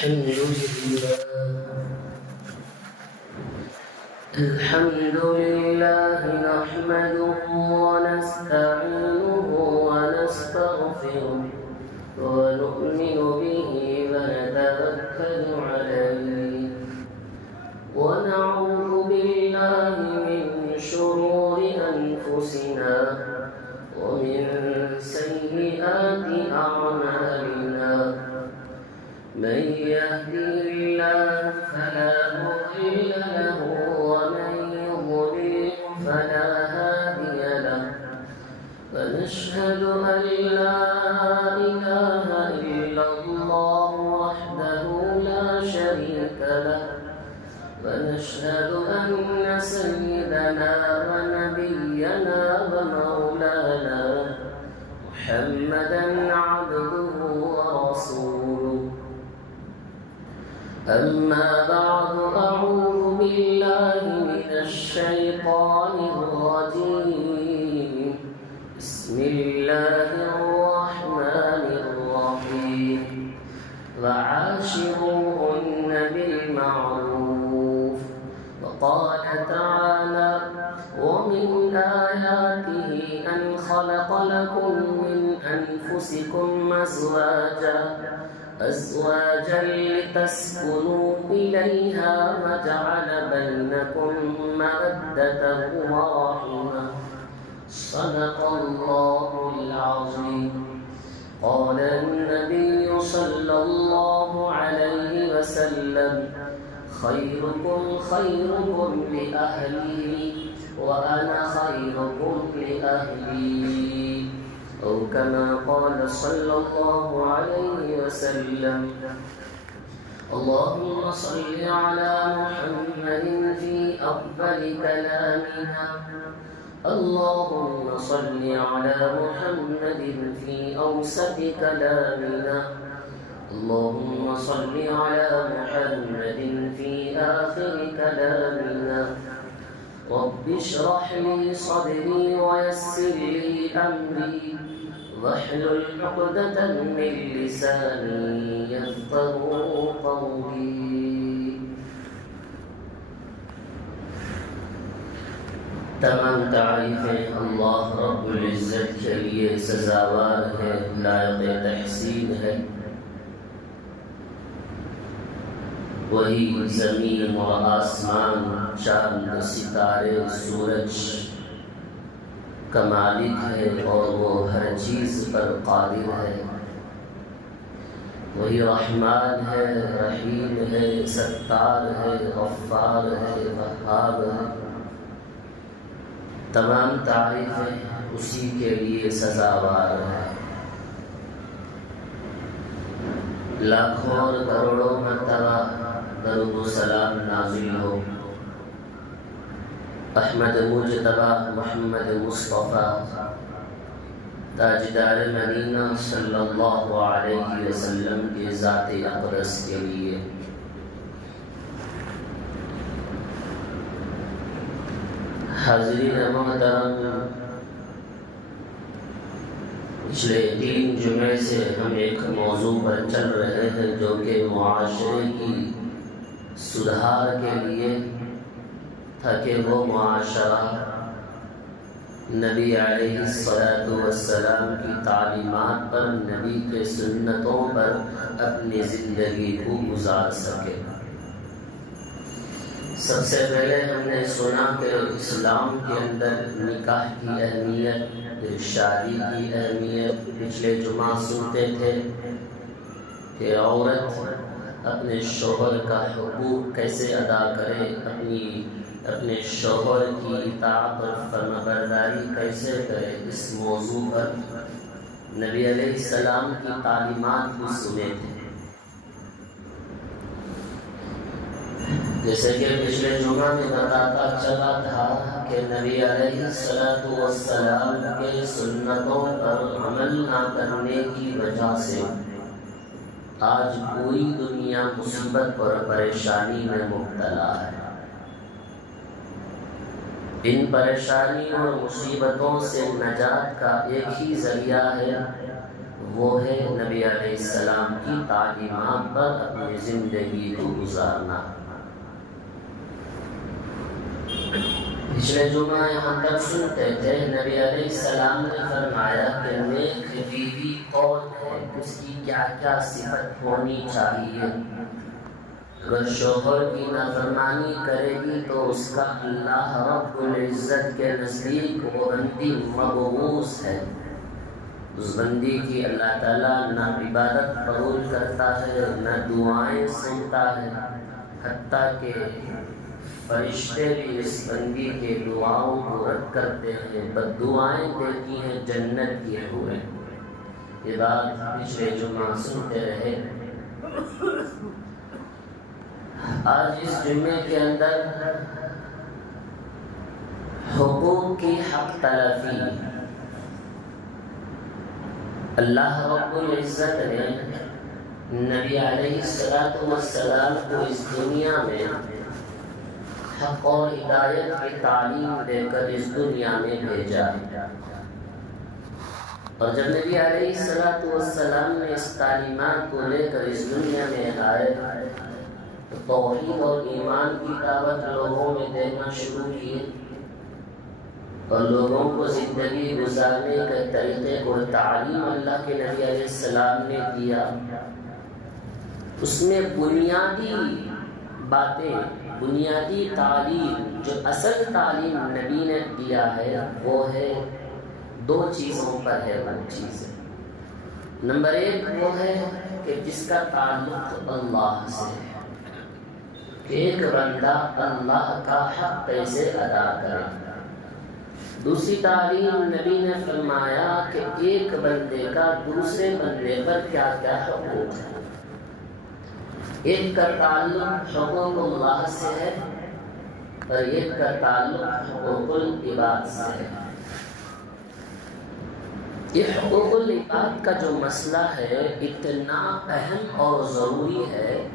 الحمد لله نحمده ونستعينه ونستغفره ونؤمن به ونتوكل عليه ونعوذ بالله من شرور أنفسنا ومن سيئات أعمالنا من يهده الله فلا مضل له ومن يضلل فلا هادي له ونشهد أن لا إله إلا الله وحده لا شريك له ونشهد أن سيدنا ونبينا ومولانا محمدا عبده ورسوله أما بعد أعوذ بالله من الشيطان الرجيم بسم الله الرحمن الرحيم وعاشروهن بالمعروف وقال تعالى ومن آياته أن خلق لكم من أنفسكم أزواجا لتسكنوا إليها وجعل بينكم مودة ورحمة صدق الله العظيم قال النبي صلى الله عليه وسلم خيركم خيركم لأهله وأنا خيركم لأهلي أو كما قال صلى الله عليه وسلم اللهم صل على محمد في أفضل كلامنا اللهم صل على محمد في أوسط كلامنا اللهم صل على محمد في آخر كلامنا رب اشرح لي صدري ويسر لي أمري واحلل عقدة من لساني يفقهوا قولي تمام تعریفیں اللہ رب العزت کے لیے سزاوار ہے، لائق تحسین ہے۔ وہی زمین و آسمان، چاند ستارے سورج کا مالک ہے اور وہ ہر چیز پر قادر ہے۔ وہی رحمان ہے، رحیم ہے، ستار ہے، غفار ہے، وہاب ہے۔ تمام تعریفیں اسی کے لیے سزاوار ہے۔ لاکھوں اور کروڑوں مرتبہ درود و سلام نازل ہو احمد مجتبی محمد مصطفیٰ تاجدار مدینہ صلی اللہ علیہ وسلم کے ذات اقدس کے لیے۔ حاضرین محترم، پچھلے 3 جمعے سے ہم ایک موضوع پر چل رہے ہیں جو کہ معاشرے کی سدھار کے لیے تھا کہ وہ معاشرہ نبی علیہ السلام کی تعلیمات پر، نبی کے سنتوں پر اپنی زندگی کو گزار سکے۔ سب سے پہلے ہم نے سنا کہ اسلام کے اندر نکاح کی اہمیت، شادی کی اہمیت۔ پچھلے جمعہ سنتے تھے کہ عورت اپنے شوہر کا حقوق کیسے ادا کرے، اپنے شوہر کی اطاعت اور فرمانبرداری کیسے کرے۔ اس موضوع پر نبی علیہ السلام کی تعلیمات بھی سنے تھے۔ جیسے کہ پچھلے جمعہ میں بتاتا چلا تھا کہ نبی علیہ السلام کے سنتوں پر عمل نہ کرنے کی وجہ سے آج پوری دنیا مصیبت اور پریشانی میں مبتلا ہے۔ ان پریشانیوں اور مصیبتوں سے نجات کا ایک ہی ذریعہ ہے، وہ ہے نبی علیہ السلام کی تعلیمات پر اپنی زندگی کو گزارنا۔ پچھلے جمعہ یہاں تک سنتے تھے نبی علیہ السلام نے فرمایا کہ نیک بیوی کون ہے، اس کی کیا کیا صفت ہونی چاہیے۔ اگر شوہر کی نافرمانی کرے گی تو اس کا اللہ رب العزت کے نزدیک وہ بندی مبغوض ہے، اس بندی کی اللہ تعالیٰ نہ عبادت قبول کرتا ہے نہ دعائیں سنتا ہے، حتیٰ کہ فرشتے بھی اس بندی کے دعاؤں کو رد کرتے ہیں، بددعائیں دیتی ہیں جنت کیے ہوئے۔ یہ بات پچھلے جمعہ سنتے رہے۔ آج اس جمعے کے اندر حقوق کی حق تلفی، اللہ رب العزت نے نبی علیہ السلام کو اس دنیا میں حق اور ہدایت کی تعلیم دے کر اس دنیا میں بھیجا، اور جب نبی علیہ السلام نے اس تعلیمات کو لے کر اس دنیا میں آئے تو توحید اور ایمان کی دعوت لوگوں میں دینا شروع کیے، اور لوگوں کو زندگی گزارنے کے طریقے اور تعلیم اللہ کے نبی علیہ السلام نے دیا۔ اس میں بنیادی باتیں، بنیادی تعلیم، جو اصل تعلیم نبی نے دیا ہے وہ ہے دو چیزوں پر ہے۔ وہ چیز نمبر ایک وہ ہے کہ جس کا تعلق اللہ سے ہے، کہ ایک بندہ اللہ کا حق کیسے ادا کرے۔ دوسری تعلیم نبی نے فرمایا کہ ایک بندے کا دوسرے بندے پر کیا کیا حقوق ہے۔ ایک کا تعلق حقوق اللہ سے ہے اور ایک کا تعلق حقوق العباد سے ہے۔ یہ حقوق العباد کا جو مسئلہ ہے اتنا اہم اور ضروری ہے،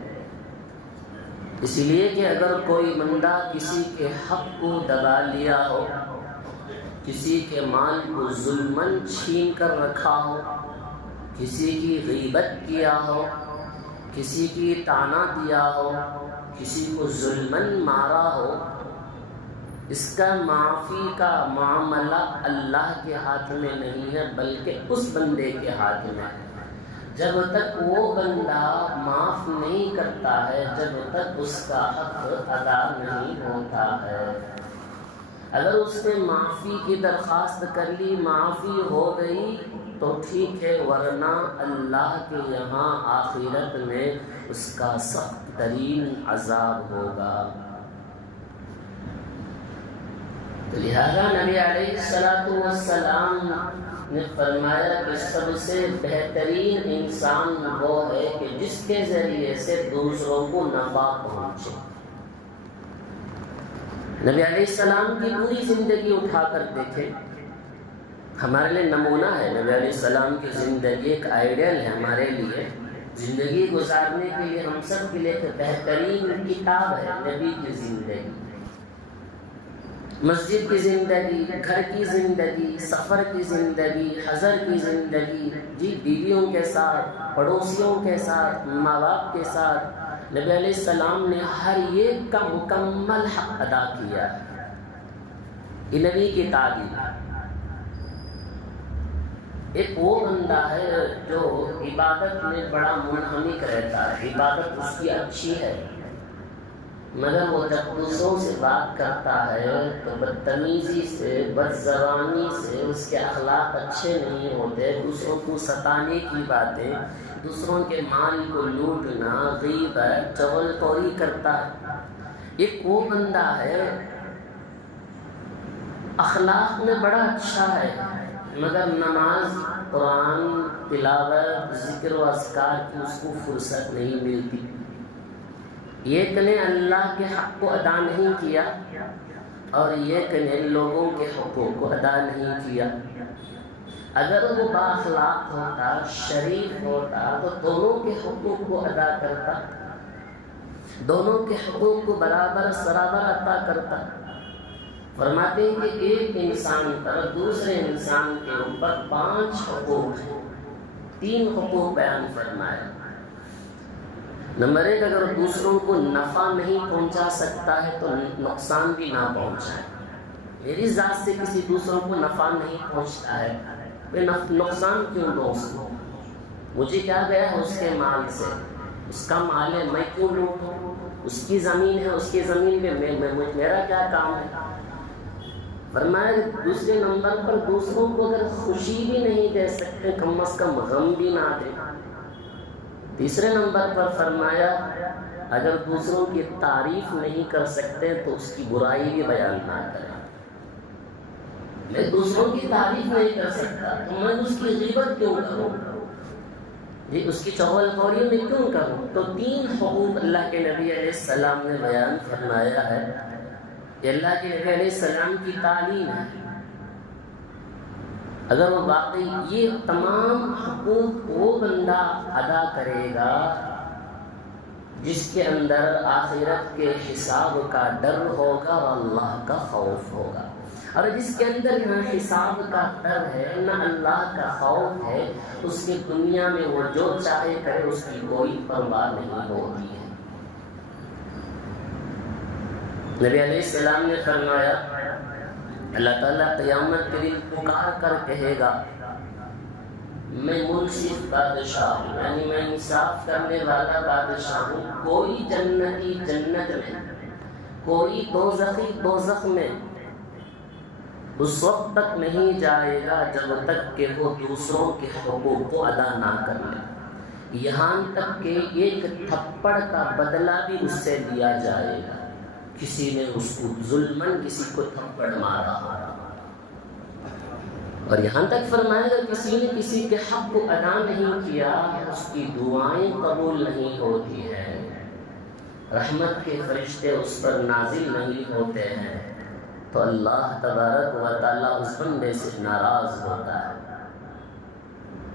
اس لیے کہ اگر کوئی بندہ کسی کے حق کو دبا لیا ہو، کسی کے مال کو ظلماً چھین کر رکھا ہو، کسی کی غیبت کیا ہو، کسی کی طعنہ دیا ہو، کسی کو ظلماً مارا ہو، اس کا معافی کا معاملہ اللہ کے ہاتھ میں نہیں ہے بلکہ اس بندے کے ہاتھ میں ہے۔ جب تک وہ بندہ معاف نہیں کرتا ہے، جب تک اس کا حق ادا نہیں ہوتا ہے۔ اگر اس نے معافی کی درخواست کر لی، معافی ہو گئی تو ٹھیک ہے، ورنہ اللہ کے یہاں آخرت میں اس کا سخت ترین عذاب ہوگا۔ تو لہذا نبی علیہ السلام نے فرمایا کہ سب سے بہترین انسان وہ ہے کہ جس کے ذریعے سے دوسروں کو نفع پہنچے۔ نبی علیہ السلام کی پوری زندگی اٹھا کر دیکھیں، ہمارے لیے نمونہ ہے۔ نبی علیہ السلام کی زندگی ایک آئیڈیل ہے ہمارے لیے، زندگی گزارنے کے لیے ہم سب کے لیے ایک بہترین کتاب ہے نبی کی زندگی۔ مسجد کی زندگی، گھر کی زندگی، سفر کی زندگی، حضر کی زندگی، بیویوں کے ساتھ، پڑوسیوں کے ساتھ، ماں باپ کے ساتھ، نبی علیہ السلام نے ہر ایک کا مکمل حق ادا کیا ہے۔ یہ نبی کی تعلیم۔ ایک وہ بندہ ہے جو عبادت میں بڑا منہمک رہتا ہے، عبادت اس کی اچھی ہے، مگر وہ جب دوسروں سے بات کرتا ہے تو بدتمیزی سے، بدزبانی سے، اس کے اخلاق اچھے نہیں ہوتے، دوسروں کو ستانے کی باتیں، دوسروں کے مال کو لوٹنا، غیبت، چغل خوری کرتا ہے۔ ایک وہ بندہ ہے اخلاق میں بڑا اچھا ہے، مگر نماز، قرآن تلاوت، ذکر و اذکار کی اس کو فرصت نہیں ملتی۔ ایک نے اللہ کے حق کو ادا نہیں کیا اور ایک نے لوگوں کے حقوق کو ادا نہیں کیا۔ اگر وہ بااخلاق ہوتا، شریف ہوتا تو دونوں کے حقوق کو ادا کرتا، دونوں کے حقوق کو برابر سرابر عطا کرتا۔ فرماتے ہیں کہ ایک انسان پر دوسرے انسان کے اوپر 5 حقوق ہیں، 3 حقوق بیان فرمائے۔ نمبر 1، اگر دوسروں کو نفع نہیں پہنچا سکتا ہے تو نقصان بھی نہ پہنچائے۔ میری ذات سے کسی دوسروں کو نفع نہیں پہنچتا ہے، میں نقصان کیوں دوں اس کو؟ مجھے کیا گیا ہے اس کے مال سے؟ اس کا مال ہے، میں کیوں لوٹوں؟ اس کی زمین ہے، اس کی زمین میں میرا کیا کام ہے؟ فرمایا دوسرے نمبر پر دوسروں کو اگر خوشی بھی نہیں دے سکتے، کم از کم غم بھی نہ دے۔ تیسرے نمبر پر فرمایا اگر دوسروں کی تعریف نہیں کر سکتے تو اس کی برائی بھی بیان نہ کریں۔ میں دوسروں کی تعریف نہیں کر سکتا تو میں اس کی غیبت کیوں کروں؟ اس کی چغل خوری میں کیوں کروں؟ تو 3 حقوق اللہ کے نبی علیہ السلام نے بیان فرمایا ہے کہ اللہ کے نبی علیہ السلام کی تعلیم ہے۔ اگر وہ واقعی یہ تمام حقوق وہ بندہ ادا کرے گا جس کے اندر آخرت کے حساب کا ڈر ہوگا اور اللہ کا خوف ہوگا، اور جس کے اندر نہ حساب کا ڈر ہے نہ اللہ کا خوف ہے، اس کی دنیا میں وہ جو چاہے کرے اس کی کوئی پرواہ نہیں ہوتی ہے۔ نبی علیہ السلام نے فرمایا اللہ تعالیٰ قیامت کے دن پکار کر کہے گا میں منصف بادشاہ ہوں، یعنی میں انصاف کرنے والا بادشاہ ہوں، کوئی جنتی جنت میں، کوئی دوزخی دوزخ میں اس وقت تک نہیں جائے گا جب تک کہ وہ دوسروں کے حقوق کو ادا نہ کر لے، یہاں تک کہ ایک تھپڑ کا بدلہ بھی اس سے لیا جائے گا۔ کسی نے اس کو ظلمن کسی کو تھپڑ مارا، اور یہاں تک فرمایا گا کسی نے کسی کے حق کو ادا نہیں کیا، اس کی دعائیں قبول نہیں ہوتی ہیں، رحمت کے فرشتے اس پر نازل نہیں ہوتے ہیں، تو اللہ تبارک و تعالیٰ اس بندے سے ناراض ہوتا ہے۔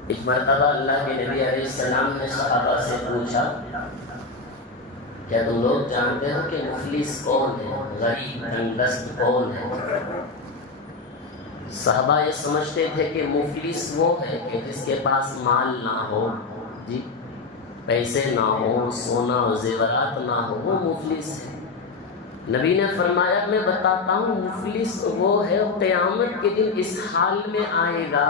ایک مرتبہ اللہ کے نبی علیہ السلام نے صحابہ سے پوچھا کیا تم لوگ جانتے ہو کہ مفلس کون ہے، غریب تنگدست کون ہے؟ صحابہ یہ سمجھتے تھے کہ مفلس وہ ہے کہ جس کے پاس مال نہ ہو، جی پیسے نہ ہو، سونا و زیورات نہ ہو، وہ مفلس ہے۔ نبی نے فرمایا میں بتاتا ہوں مفلس وہ ہے قیامت کے دن اس حال میں آئے گا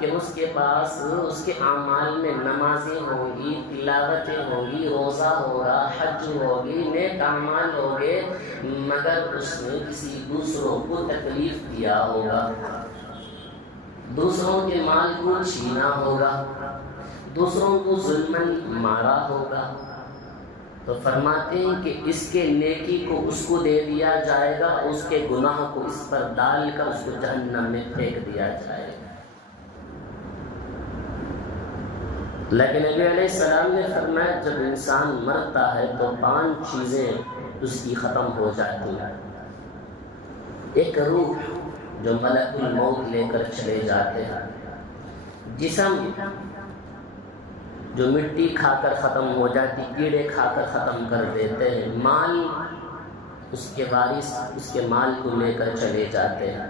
کہ اس کے پاس اس کے اعمال میں نمازیں ہوں گی، تلاوتیں ہوں گی، روزہ ہوگا، حج ہوگی، نیک اعمال ہوگے، مگر اس نے کسی دوسروں کو تکلیف دیا ہوگا، دوسروں کے مال کو چھینا ہوگا، دوسروں کو ظلماً مارا ہوگا، تو فرماتے ہیں کہ اس کے نیکی کو اس کو دے دیا جائے گا، اس کے گناہ کو اس پر ڈال کر اس کو جہنم میں پھینک دیا جائے گا۔ لیکن نبی علیہ السلام نے فرمایا جب انسان مرتا ہے تو 5 چیزیں اس کی ختم ہو جاتی ہیں۔ ایک روح جو ملک الموت لے کر چلے جاتے ہیں، جسم جو مٹی کھا کر ختم ہو جاتی، کیڑے کھا کر ختم کر دیتے ہیں، مال اس کے وارث اس کے مال کو لے کر چلے جاتے ہیں،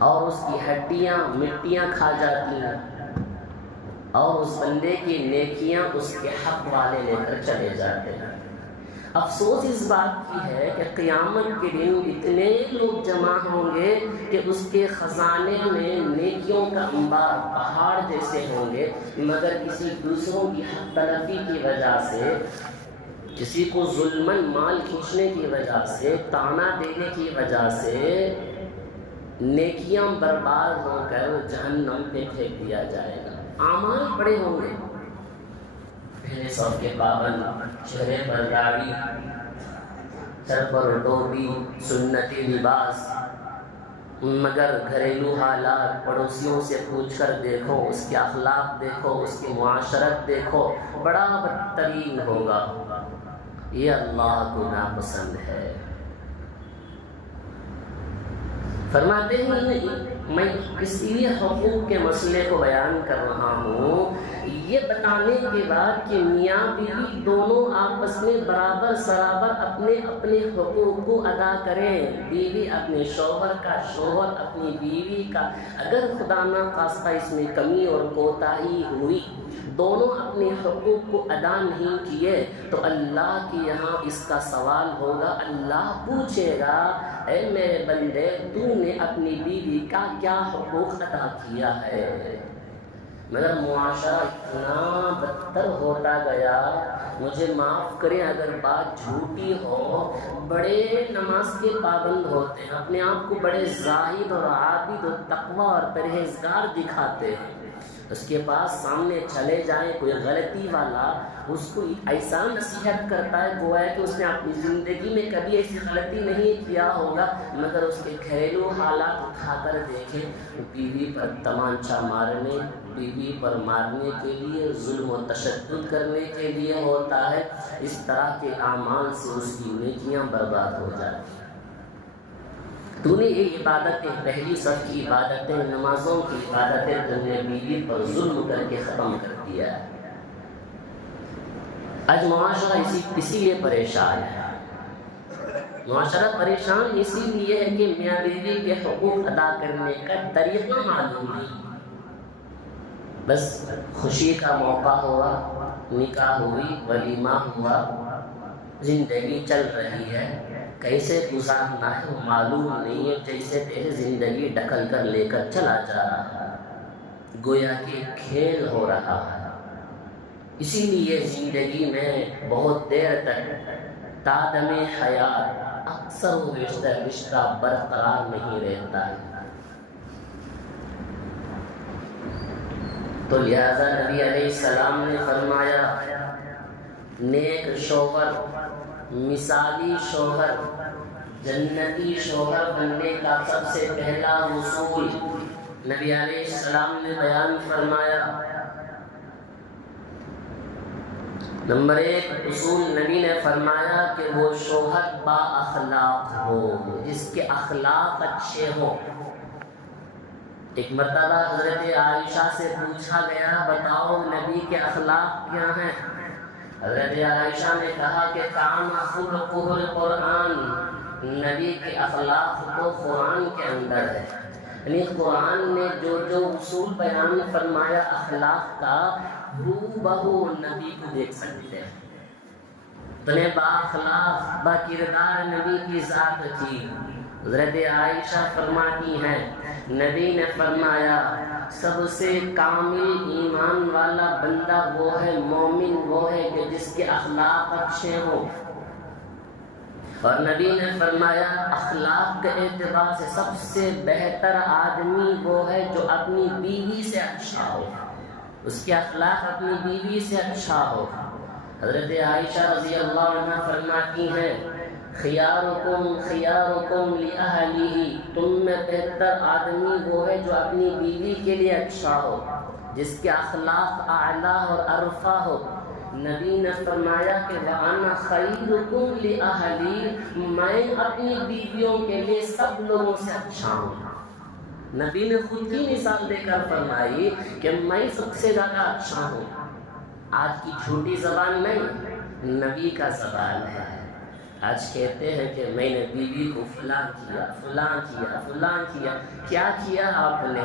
اور اس کی ہڈیاں مٹیاں کھا جاتی ہیں، اور اس بندے کی نیکیاں اس کے حق والے لے کر چلے جاتے ہیں۔ افسوس اس بات کی ہے کہ قیامت کے دن اتنے لوگ جمع ہوں گے کہ اس کے خزانے میں نیکیوں کا انبار پہاڑ جیسے ہوں گے، مگر کسی دوسروں کی حق تلفی کی وجہ سے، کسی کو ظلماً مال کھینچنے کی وجہ سے، تانا دینے کی وجہ سے نیکیاں برباد ہو کر جہنم پہ پھینک دیا جائے گا۔ اعمال بڑے ہوں گے، پہلے صف کے پابند، چہرے پر داڑھی، سر پر ٹوپی، سنتی لباس، مگر گھریلو حالات پڑوسیوں سے پوچھ کر دیکھو، اس کے اخلاق دیکھو، اس کی معاشرت دیکھو، بڑا بدترین ہوگا۔ یہ اللہ کو ناپسند ہے۔ فرماتے ہیں میں اس لیے حقوق کے مسئلے کو بیان کر رہا ہوں، یہ بتانے کے بعد کہ میاں بیوی دونوں آپس میں برابر سرابر اپنے اپنے حقوق کو ادا کریں۔ بیوی اپنے شوہر کا، شوہر اپنی بیوی کا۔ اگر خدا نہ خواستہ اس میں کمی اور کوتاہی ہوئی، دونوں اپنے حقوق کو ادا نہیں کیے، تو اللہ کے یہاں اس کا سوال ہوگا۔ اللہ پوچھے گا، اے میرے بندے، تو نے اپنی بیوی کا کیا حقوق ادا کیا ہے؟ مگر معاشرہ اتنا بدتر ہوتا گیا، مجھے معاف کریں اگر بات جھوٹی ہو، بڑے نماز کے پابند ہوتے ہیں، اپنے آپ کو بڑے زاہد اور عابد اور تقویٰ اور پرہیزگار دکھاتے ہیں، اس کے پاس سامنے چلے جائیں کوئی غلطی والا، اس کو ایسا نصیحت کرتا ہے گویا کہ اس نے اپنی زندگی میں کبھی ایسی غلطی نہیں کیا ہوگا، مگر اس کے گھریلو حالات اٹھا کر دیکھیں، بیوی پر تمانچہ مارنے، بیوی پر مارنے کے لیے، ظلم و تشدد کرنے کے لیے ہوتا ہے۔ اس طرح کے اعمال سے اس کی نیکیاں برباد ہو جاتی ہیں۔ تو نے یہ عبادتیں، پہلی صف کی عبادتیں، نمازوں کی عبادتیں تم نے بیوی پر ظلم کر کے ختم کر دیا ہے۔ آج معاشرہ اسی لیے پریشان ہے۔ معاشرہ پریشان اسی لیے ہے کہ میاں بیوی کے حقوق ادا کرنے کا طریقہ معلوم نہیں۔ بس خوشی کا موقع ہوا، نکاح ہوئی، ولیمہ ہوا، زندگی چل رہی ہے، کیسے گزارنا ہے وہ معلوم نہیں ہے، جیسے تیرے زندگی ڈکل کر لے کر چلا جا رہا ہے، گویا کہ کھیل ہو رہا ہے۔ اسی لیے زندگی میں بہت دیر تک تادم حیات اکثر و بیشتر رشتہ برقرار نہیں رہتا ہے۔ تو لہذا نبی علیہ السلام نے فرمایا، نیک شوہر، مثالی شوہر، جنتی شوہر بننے کا سب سے پہلا اصول نبی علیہ السلام نے بیان فرمایا۔ نمبر 1 اصول نبی نے فرمایا کہ وہ شوہر با اخلاق ہو، جس کے اخلاق اچھے ہوں۔ ایک مرتبہ حضرت عائشہ سے پوچھا گیا، بتاؤ نبی کے اخلاق کیا ہیں؟ حضرت عائشہ نے کہا کہ کان خلقہ القرآن، نبی کے اخلاق تو قرآن کے اندر ہے، یعنی قرآن نے جو جو اصول بیان فرمایا اخلاق کا، ہو بہو نبی کو دیکھ سکتے ہیں۔ اتنے با اخلاق با کردار نبی کی ذات تھی۔ حضرت عائشہ فرماتی ہیں، نبی نے فرمایا سب سے کامل ایمان والا بندہ وہ ہے، مومن وہ ہے کہ جس کے اخلاق اچھے ہوں۔ اور نبی نے فرمایا اخلاق کے اعتبار سے سب سے بہتر آدمی وہ ہے جو اپنی بیوی سے اچھا ہو، اس کے اخلاق اپنی بیوی سے اچھا ہو۔ حضرت عائشہ رضی اللہ عنہ فرماتی ہیں، خیارکم خیارکم لأہلہ، تم میں بہتر آدمی وہ ہے جو اپنی بیوی کے لیے اچھا ہو، جس کے اخلاق اعلیٰ اور ارفع ہو۔ نبی نے فرمایا کہ وَأَنَا خَيْرُكُمْ لِأَهْلِي، میں اپنی بیویوں کے لیے سب لوگوں سے اچھا ہوں۔ نبی نے خود کی مثال دے کر فرمائی کہ میں سب سے زیادہ اچھا ہوں۔ آج کی جھوٹی زبان نہیں، نبی کا زبان ہے۔ آج کہتے ہیں کہ میں نے بیوی کو فلاں کیا، فلاں کیا، فلاں کیا۔ کیا کیا آپ نے؟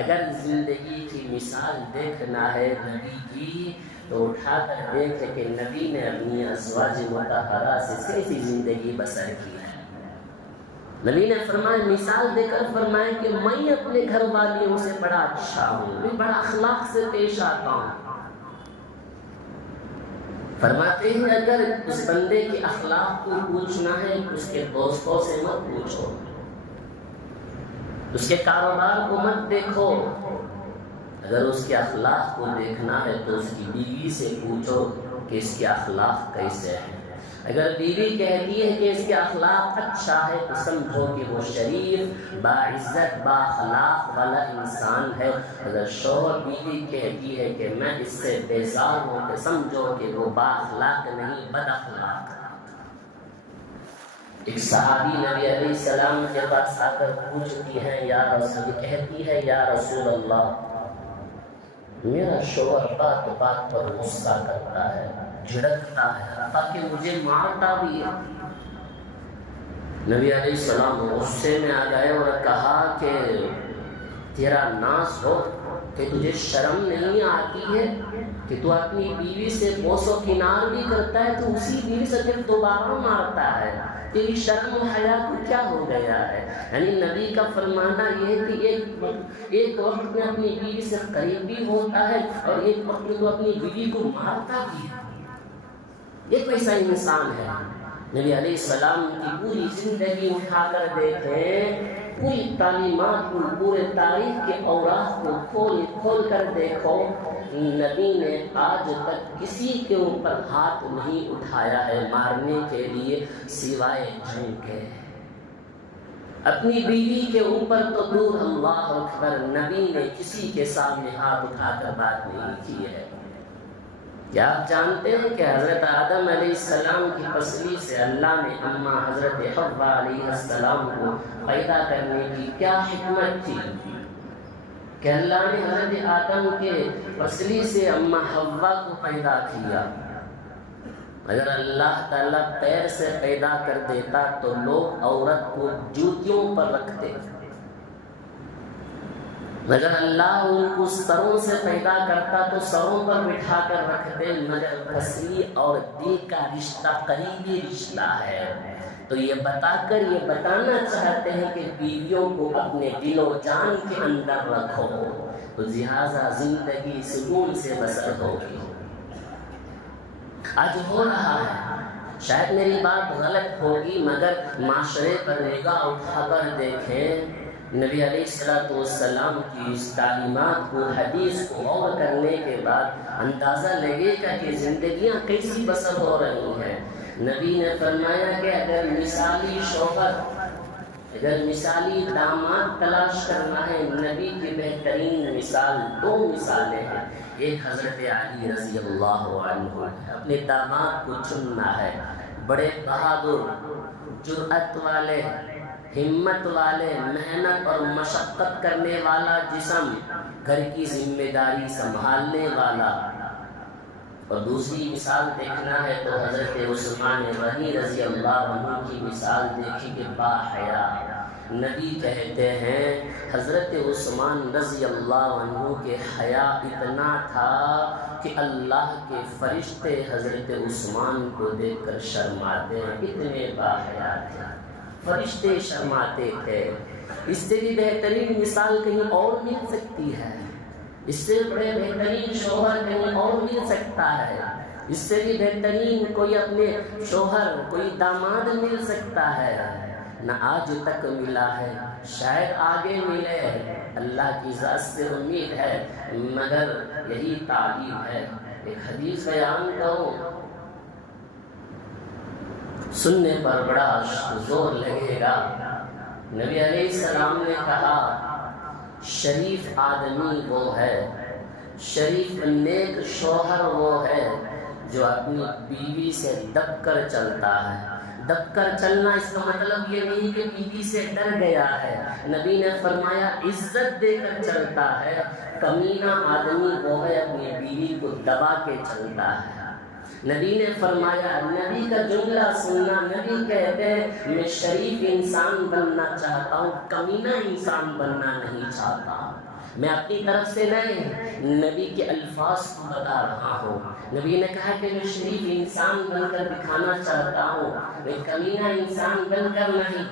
اگر زندگی کی مثال دیکھنا ہے نبی کی تو اٹھا کر دیکھے کہ نبی نے اپنی ازواج مطہرہ سے کیسی زندگی بسر کی ہے۔ نبی نے فرمایا، مثال دے کر فرمایا کہ میں اپنے گھر والیوں سے بڑا اچھا ہوں، میں بڑا اخلاق سے پیش آتا ہوں۔ فرماتے ہیں اگر اس بندے کے اخلاق کو پوچھنا ہے اس کے دوستوں سے مت پوچھو، اس کے کاروبار کو مت دیکھو، اگر اس کے اخلاق کو دیکھنا ہے تو اس کی بیوی سے پوچھو کہ اس کے اخلاق کیسے ہیں۔ اگر بیوی کہتی ہے کہ اس کے اخلاق اچھا ہے تو سمجھو کہ وہ شریف، باعزت، با اخلاق والا انسان ہے۔ اگر شوہر بیوی کہتی ہے کہ میں اس سے بیزار ہوں تو سمجھو کہ وہ با اخلاق نہیں، بد اخلاق۔ ایک صحابی نبی علیہ السلام کے پاس آ کر پوچھتی ہے کہتی ہے یا رسول اللہ، میرا شوہر بات بات پر غصہ کرتا ہے، جھڑکتا ہے، تاکہ مجھے مارتا بھی ہے۔ نبی علیہ السلام غصے میں آ گئے اور کہا کہ تیرا ناز ہو کہ تجھے شرم نہیں آتی ہے کہ تو اپنی بیوی سے بوس و کنار بھی کرتا ہے، تو اسی بیوی سے پھر دوبارہ مارتا ہے، تیری شرم و حیا کو کیا ہو گیا ہے؟ یعنی نبی کا فرمانا یہ ہے کہ ایک وقت میں اپنی بیوی سے قریب بھی ہوتا ہے اور ایک وقت میں تو اپنی بیوی کو مارتا بھی ہے۔ یہ کیسا انسان ہے؟ نبی علیہ السلام کی پوری زندگی اٹھا کر دیکھیں، پوری تعلیمات کو، پورے تاریخ کے اوراق کو کھول کھول کر دیکھو، نبی نے آج تک کسی کے اوپر ہاتھ نہیں اٹھایا ہے مارنے کے لیے سوائے جنگ کے۔ اپنی بیوی کے اوپر تو دور، اللہ اکبر، نبی نے کسی کے سامنے ہاتھ اٹھا کر بات نہیں کی ہے۔ کیا آپ جانتے ہیں کہ حضرت آدم علیہ السلام کی پسلی سے اللہ نے اماں حضرت حوا علیہ السلام کو پیدا کرنے کی کیا حکمت تھی کہ اللہ نے حضرت آدم کے پسلی سے اماں حوا کو پیدا کیا؟ اگر اللہ تعالیٰ پیر سے پیدا کر دیتا تو لوگ عورت کو جوتیوں پر رکھتے، مگر اللہ ان کو سروں سے پیدا کرتا تو سروں پر بٹھا کر رکھتے، مگر پسلی اور دل کا رشتہ قریبی رشتہ ہے۔ تو یہ بتا کر یہ بتانا چاہتے ہیں کہ بیویوں کو اپنے دل و جان کے اندر رکھو، تو لہٰذا زندگی سکون سے بسر ہوگی۔ آج ہو رہا ہے، شاید میری بات غلط ہوگی، مگر معاشرے پر نگاہ اٹھا کر دیکھیں، نبی علیہ السلام کی اس تعلیمات کو، حدیث کو غور کرنے کے بعد اندازہ لگے گا کہ زندگیاں کیسی بسر ہو رہی ہیں۔ نبی نے فرمایا کہ اگر مثالی شوہر، اگر مثالی داماد تلاش کرنا ہے، نبی کی بہترین مثال دو مثالیں ہیں۔ ایک حضرت علی رضی اللہ عنہ، اپنے داماد کو چننا ہے، بڑے بہادر، جرأت والے، ہمت والے، محنت اور مشقت کرنے والا جسم، گھر کی ذمہ داری سنبھالنے والا۔ اور دوسری مثال دیکھنا ہے تو حضرت عثمان غنی رضی اللہ عنہ کی مثال دیکھی کہ باحیا۔ نبی کہتے ہیں حضرت عثمان رضی اللہ عنہ کے حیا اتنا تھا کہ اللہ کے فرشتے حضرت عثمان کو دیکھ کر شرماتے ہیں، اتنے باحیا تھے، فرشتے شرماتے تھے۔ اس سے بھی بہترین مثال کہیں اور مل سکتی ہے، اس سے بڑے بہترین شوہر کہیں اور مل سکتا ہے، اس سے بھی بہترین کوئی اپنے شوہر، کوئی داماد مل سکتا ہے، نہ آج تک ملا ہے، شاید آگے ملے، اللہ کی ذات سے امید ہے، مگر یہی تعلیم ہے۔ ایک حدیث بیان کروں، سننے پر بڑا زور لگے گا۔ نبی علیہ السلام نے کہا شریف آدمی وہ ہے، شریف نیک شوہر وہ ہے جو اپنی بیوی سے دب کر چلتا ہے۔ دب کر چلنا اس کا مطلب یہ نہیں کہ بیوی سے ڈر گیا ہے، نبی نے فرمایا عزت دے کر چلتا ہے۔ کمینہ آدمی وہ ہے اپنی بیوی کو دبا کے چلتا ہے۔ نبی نے فرمایا، نبی کا جملہ سننا، نبی کہتے ہیں میں شریف انسان بننا چاہتا ہوں، کمینہ انسان بننا نہیں چاہتا۔ میں اپنی طرف سے نہیں، نبی کے الفاظ کو بتا رہا ہوں۔ نبی نے کہا کہ میں شریف انسان بن کر دکھانا چاہتا ہوں، میں کمینہ انسان بن کر نہیں،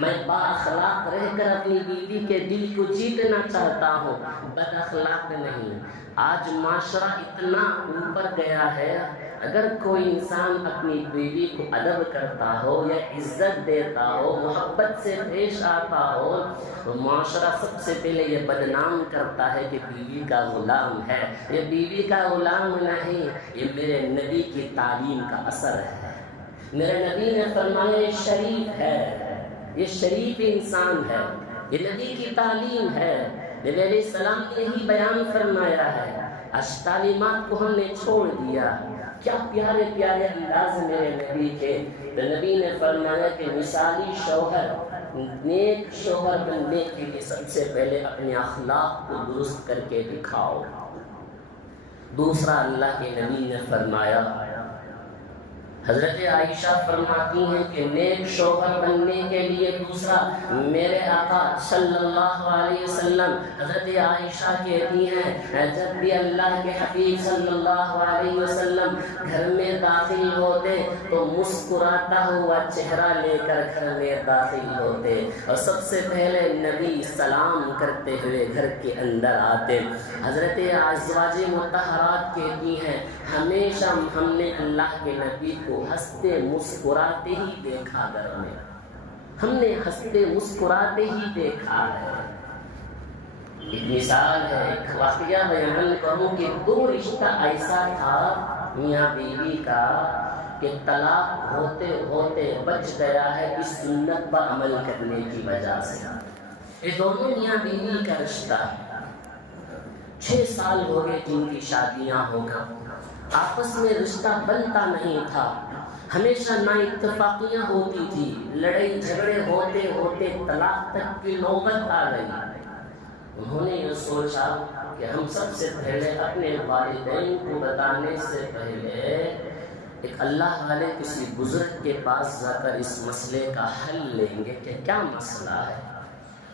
میں با اخلاق رہ کر اپنی بیوی کے دل کو جیتنا چاہتا ہوں، بد اخلاق نہیں۔ آج معاشرہ اتنا اوپر گیا ہے، اگر کوئی انسان اپنی بیوی کو ادب کرتا ہو یا عزت دیتا ہو، محبت سے پیش آتا ہو، تو معاشرہ سب سے پہلے یہ بدنام کرتا ہے کہ بیوی کا غلام ہے۔ یہ بیوی کا غلام نہیں، یہ میرے نبی کی تعلیم کا اثر ہے۔ میرے نبی نے فرمایا یہ شریف ہے، یہ شریف انسان ہے، یہ نبی کی تعلیم ہے۔ نبی علیہ السلام نے یہی بیان فرمایا ہے آج تعلیمات کو ہم نے چھوڑ دیا. کیا پیارے پیارے انداز میرے نبی کے. تو نبی نے فرمایا کہ مثالی شوہر، نیک شوہر بننے کے لیے سب سے پہلے اپنے اخلاق کو درست کر کے دکھاؤ. دوسرا اللہ کے نبی نے فرمایا، حضرت عائشہ فرماتی ہیں کہ نیک شوہر بننے کے لیے دوسرا، میرے آقا صلی اللہ علیہ وسلم، حضرت عائشہ کہتی ہیں جب بھی اللہ کے حبیب صلی اللہ علیہ وسلم گھر میں داخل ہوتے تو مسکراتا ہوا چہرہ لے کر گھر میں داخل ہوتے، اور سب سے پہلے نبی سلام کرتے ہوئے گھر کے اندر آتے. حضرت ازواج مطہرات کہتی ہیں ہمیشہ ہم نے اللہ کے نبی کو ہنستے مسکراتے ہی دیکھا گھر میں، ہم نے ہنستے مسکراتے ہی دیکھا ہے. ایک مثال ہے، ایک واقعہ بیان کروں کہ دو رشتہ ایسا تھا میاں بیوی کا کہ طلاق ہوتے ہوتے بچ گیا ہے اس سنت پر عمل کرنے کی وجہ سے. یہ دونوں میاں بیوی کا رشتہ 6 سال ہو گئے جن کی شادیاں ہو گئیں، آپس میں رشتہ بنتا نہیں تھا، ہمیشہ نا اتفاقیاں ہوتی تھی، لڑائی جھگڑے ہوتے ہوتے طلاق تک کی نوبت آ گئی. انہوں نے یہ سوچا کہ ہم سب سے پہلے اپنے والدین کو بتانے سے پہلے ایک اللہ والے کسی بزرگ کے پاس جا کر اس مسئلے کا حل لیں گے کہ کیا مسئلہ ہے.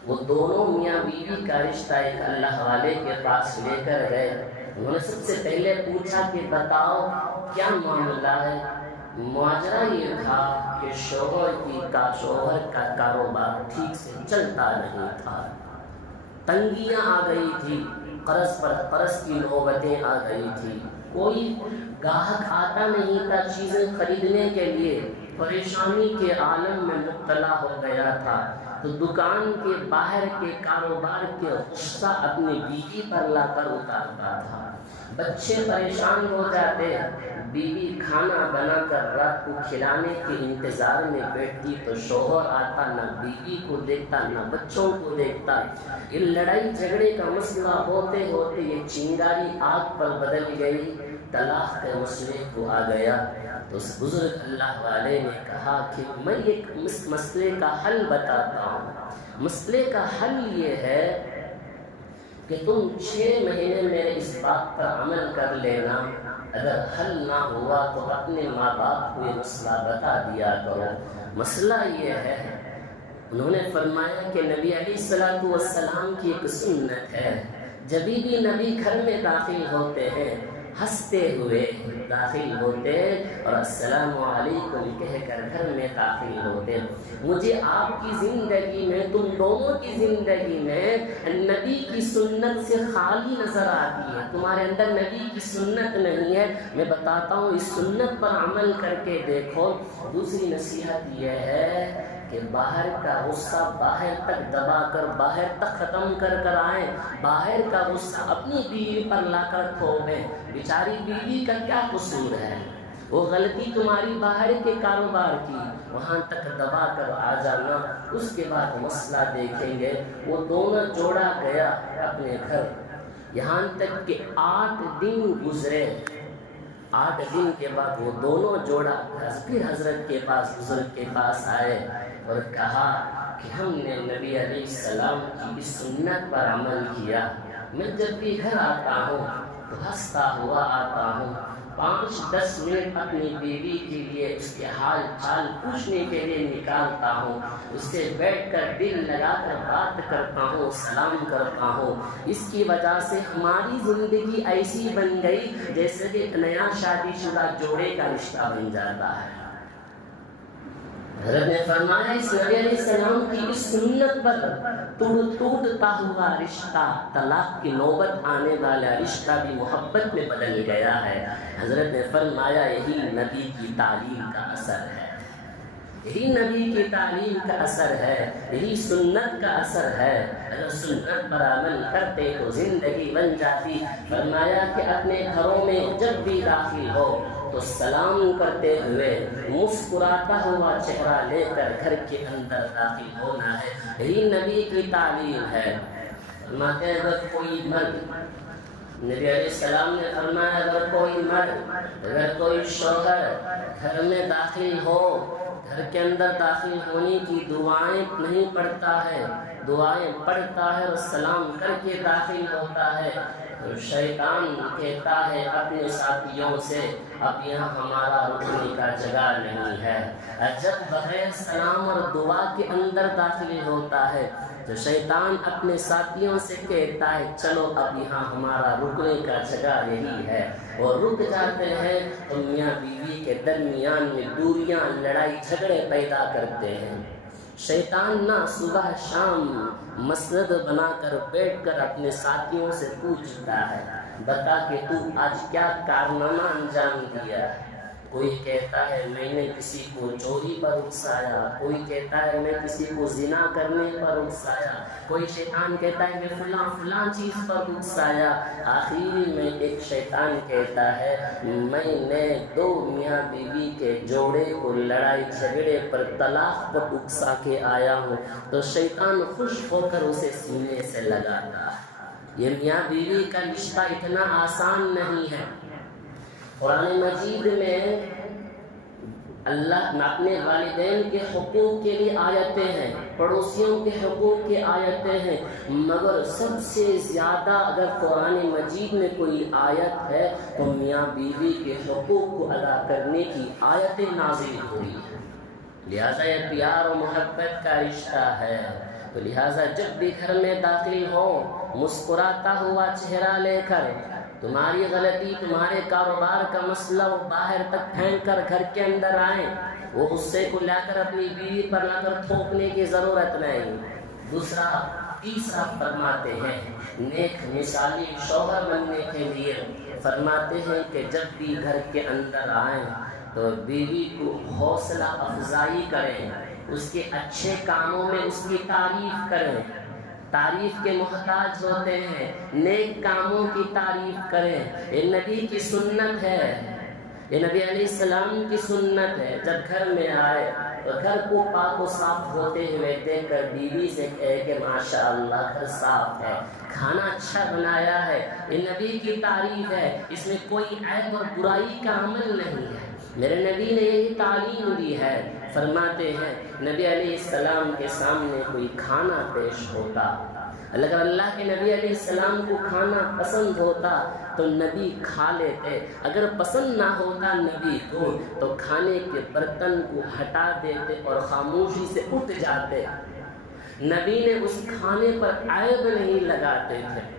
وہ دونوں میاں بیوی کا رشتہ ایک اللہ والے کے پاس لے کر گئے. انہوں نے سب سے پہلے پوچھا کہ بتاؤ کیا معاملہ ہے. ماجرا یہ تھا کہ شوہر کا کاروبار ٹھیک سے چلتا نہیں تھا، تنگیاں آ گئی تھی، قرض پر قرض کی نوبتیں آ گئی تھی، کوئی گاہک آتا نہیں تھا چیزیں خریدنے کے لیے، پریشانی کے عالم میں مبتلا ہو گیا تھا. تو دکان کے باہر کے کاروبار کے غصہ اپنی بیوی پر لا کر اتارتا تھا. بچے پریشان ہو جاتے، بیوی کھانا بنا کر رات کو کھلانے کے انتظار میں بیٹھتی تو شوہر آتا نہ بیوی کو دیکھتا نہ بچوں کو دیکھتا. یہ لڑائی جھگڑے کا مسئلہ ہوتے ہوتے یہ چنگاری آگ پر بدل گئی، طلاق کے مسئلے کو آ گیا. تو اس بزرگ اللہ والے نے کہا کہ میں ایک مسئلے کا حل بتاتا ہوں. مسئلے کا حل یہ ہے کہ تم 6 مہینے میرے اس بات پر عمل کر لینا، اگر حل نہ ہوا تو اپنے ماں باپ کو یہ مسئلہ بتا دیا کرو. مسئلہ یہ ہے، انہوں نے فرمایا کہ نبی علیہ السلام کی ایک سنت ہے، جب بھی نبی گھر میں داخل ہوتے ہیں ہنستے ہوئے داخل ہوتے اور السلام علیکم کہہ کر گھر میں داخل ہوتے. مجھے آپ کی زندگی میں، تم دونوں کی زندگی میں نبی کی سنت سے خالی نظر آتی ہے، تمہارے اندر نبی کی سنت نہیں ہے. میں بتاتا ہوں اس سنت پر عمل کر کے دیکھو. دوسری نصیحت یہ ہے کہ باہر کا غصہ باہر تک دبا کر باہر تک ختم کر کر آئیں. باہر کا غصہ اپنی بیوی پر لا کر تھوپیں. بیچاری بیوی کا کیا قصور ہے، وہ غلطی تمہاری باہر کے کاروبار کی، وہاں تک دبا کر آ جانا. اس کے بعد مسئلہ دیکھیں گے. وہ دونوں جوڑا گیا اپنے گھر، یہاں تک کہ 8 دن گزرے. 8 دن کے بعد وہ دونوں جوڑا پھر حضرت کے پاس، بزرگ کے پاس آئے اور کہا کہ ہم نے نبی علیہ السلام کی اس سنت پر عمل کیا. میں جب بھی گھر آتا ہوں تو ہنستا ہوا آتا ہوں، 5-10 منٹ اپنی بیوی کے لیے اس کے حال چال پوچھنے کے لیے نکالتا ہوں، اس سے بیٹھ کر دل لگا کر بات کرتا ہوں، سلام کرتا ہوں. اس کی وجہ سے ہماری زندگی ایسی بن گئی جیسے کہ ایک نیا شادی شدہ جوڑے کا رشتہ بن جاتا ہے. حضرت نے فرمایا اس نبی علیہ السلام کی اس سنت پر ٹوٹتا ہوا رشتہ، طلاق کی نوبت آنے والا رشتہ بھی محبت میں بدل گیا ہے. حضرت نے فرمایا یہی نبی کی تعلیم کا اثر ہے، یہی نبی کی تعلیم کا اثر ہے، یہی سنت کا اثر ہے. اگر سنت پر عمل کرتے تو زندگی بن جاتی. فرمایا کہ اپنے گھروں میں جب بھی داخل ہو تو سلام کرتے ہوئے مسکراتا ہوا چہرہ لے کر گھر کے اندر داخل ہونا ہے. یہی نبی کی تعلیم ہے. فرماتے ہیں اگر کوئی مرد نبی علیہ السلام نے فرمایا اگر کوئی مرد، اگر کوئی شوہر گھر میں داخل ہو، گھر کے اندر داخل ہونے کی دعائیں نہیں پڑھتا ہے، دعائیں پڑھتا ہے اور سلام کر کے داخل ہوتا ہے، تو شیطان کہتا ہے اپنے ساتھیوں سے اب یہاں ہمارا رکنے کا جگہ نہیں ہے۔ جب بغیر سلام اور دعا کے اندر داخل ہوتا ہے تو شیطان اپنے ساتھیوں سے کہتا ہے چلو اب یہاں ہمارا رکنے کا جگہ یہی ہے، اور رک جاتے ہیں تو میاں بیوی کے درمیان میں دوریاں، لڑائی جھگڑے پیدا کرتے ہیں۔ شیطان نہ صبح شام مسند بنا کر بیٹھ کر اپنے ساتھیوں سے پوچھتا ہے بتا کہ تو آج کیا کارنامہ انجام دیا۔ کوئی کہتا ہے میں نے کسی کو چوری پر اکسایا، کوئی کہتا ہے میں کسی کو زنا کرنے پر اکسایا، کوئی شیطان کہتا ہے میں فلاں چیز پر اکسایا۔ آخری میں ایک شیطان کہتا ہے میں نے 2 میاں بیوی کے جوڑے کو لڑائی جھگڑے پر طلاق پر اکسا کے آیا ہوں، تو شیطان خوش ہو کر اسے سینے سے لگاتا۔ یہ میاں بیوی کا رشتہ اتنا آسان نہیں ہے۔ قرآن مجید میں اللہ اپنے والدین کے حقوق کے لیے آیتیں ہیں، پڑوسیوں کے حقوق کی آیتیں ہیں، مگر سب سے زیادہ اگر قرآن مجید میں کوئی آیت ہے تو میاں بیوی کے حقوق کو ادا کرنے کی آیتیں نازل ہوئی ہیں۔ لہٰذا یہ پیار و محبت کا رشتہ ہے، تو لہٰذا جب بھی گھر میں داخل ہو مسکراتا ہوا چہرہ لے کر، تمہاری غلطی، تمہارے کاروبار کا مسئلہ وہ باہر تک پھینک کر گھر کے اندر آئیں، وہ غصے کو لا کر اپنی بیوی پر لا کر تھوپنے کی ضرورت نہیں۔ تیسرا فرماتے ہیں نیک مثالی شوہر بننے کے لیے فرماتے ہیں کہ جب بھی گھر کے اندر آئیں تو بیوی کو حوصلہ افزائی کریں، اس کے اچھے کاموں میں اس کی تعریف کریں، تعریف کے محتاج ہوتے ہیں، نیک کاموں کی تعریف کریں۔ یہ نبی کی سنت ہے، یہ نبی علیہ السلام کی سنت ہے۔ جب گھر میں آئے تو گھر کو پاک و صاف ہوتے ہوئے دیکھ کر بیوی سے کہے کہ ماشاءاللہ گھر صاف ہے، کھانا اچھا بنایا ہے، یہ نبی کی تعریف ہے، اس میں کوئی عیب اور برائی کا عمل نہیں ہے۔ میرے نبی نے یہی تعلیم دی ہے۔ فرماتے ہیں نبی علیہ السلام کے سامنے کوئی کھانا پیش ہوتا، اگر اللہ کے نبی علیہ السلام کو کھانا پسند ہوتا تو نبی کھا لیتے، اگر پسند نہ ہوتا نبی کو تو کھانے کے برتن کو ہٹا دیتے اور خاموشی سے اٹھ جاتے۔ نبی نے اس کھانے پر عیب نہیں لگاتے تھے،